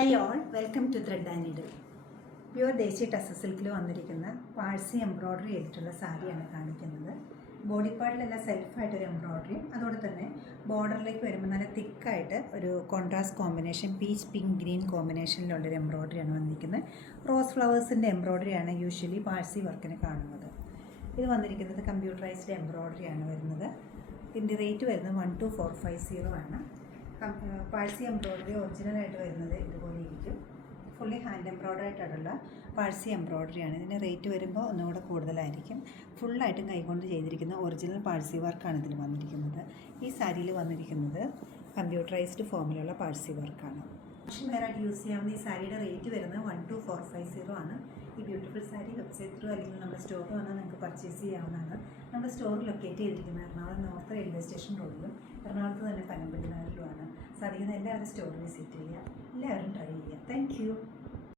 Hi all, welcome to thread and needle. Pure desi tussar സിൽക്കിൽ വന്നിരിക്കുന്ന Parsi embroidery ചെയ്തിട്ടുള്ള സാരിയാണ് കാണിക്കുന്നത്. ബോഡി പാർട്ടിലെല്ലാം സെൽഫായിട്ടൊരു എംബ്രോയ്ഡറിയും അതോടെ തന്നെ ബോർഡറിലേക്ക് വരുമ്പോൾ നല്ല തിക്കായിട്ട് ഒരു contrast combination peach pink green കോമ്പിനേഷനിലുള്ളൊരു എംബ്രോയ്ഡറിയാണ് വന്നിരിക്കുന്നത്. റോസ് ഫ്ലവേഴ്സിൻ്റെ എംബ്രോയ്ഡറിയാണ് യൂഷ്വലി പാഴ്സി വർക്കിന് കാണുന്നത്. ഇത് വന്നിരിക്കുന്നത് കമ്പ്യൂട്ടറൈസ്ഡ് എംബ്രോയ്ഡറിയാണ് വരുന്നത്. ഇതിൻ്റെ റേറ്റ് വരുന്നത് 12450 ആണ്. പാഴ്സി എംബ്രോയ്ഡറി ഒറിജിനലായിട്ട് വരുന്നത് ഇതുപോലെ ഇരിക്കും. ഫുള്ളി ഹാൻഡ് എംബ്രോയ്ഡറി ആയിട്ടുള്ള പാഴ്സി എംബ്രോയ്ഡറിയാണ്. ഇതിൻ്റെ റേറ്റ് വരുമ്പോൾ ഒന്നുകൂടെ കൂടുതലായിരിക്കും. ഫുള്ളായിട്ടും കൈകൊണ്ട് ചെയ്തിരിക്കുന്ന ഒറിജിനൽ പാഴ്സി വർക്കാണ് ഇതിൽ വന്നിരിക്കുന്നത്. ഈ സാരിയിൽ വന്നിരിക്കുന്നത് കമ്പ്യൂട്ടറൈസ്ഡ് ഫോമിലുള്ള പാഴ്സി വർക്കാണ്. ഫംഗ്ഷൻ വെയറായിട്ട് യൂസ് ചെയ്യാവുന്ന ഈ സാരിയുടെ റേറ്റ് വരുന്നത് 12450 ആണ്. ഈ ബ്യൂട്ടിഫുൾ സാരി വെബ്സൈറ്റ് ത്രൂ അല്ലെങ്കിൽ നമ്മുടെ സ്റ്റോറിൽ വന്നാൽ നിങ്ങൾക്ക് പർച്ചേസ് ചെയ്യാവുന്നതാണ്. നമ്മുടെ സ്റ്റോർ ലൊക്കേറ്റ് ചെയ്തിരിക്കുന്നത് എറണാകുളം നോർത്ത് റെയിൽവേ സ്റ്റേഷൻ റോഡിലും എറണാകുളത്ത് തന്നെ പനമ്പള്ളി നഗറിലുമാണ്. സാധിക്കുന്ന എല്ലാവരും സ്റ്റോർ വിസിറ്റ് ചെയ്യുക, എല്ലാവരും ട്രൈ ചെയ്യുക. Thank you.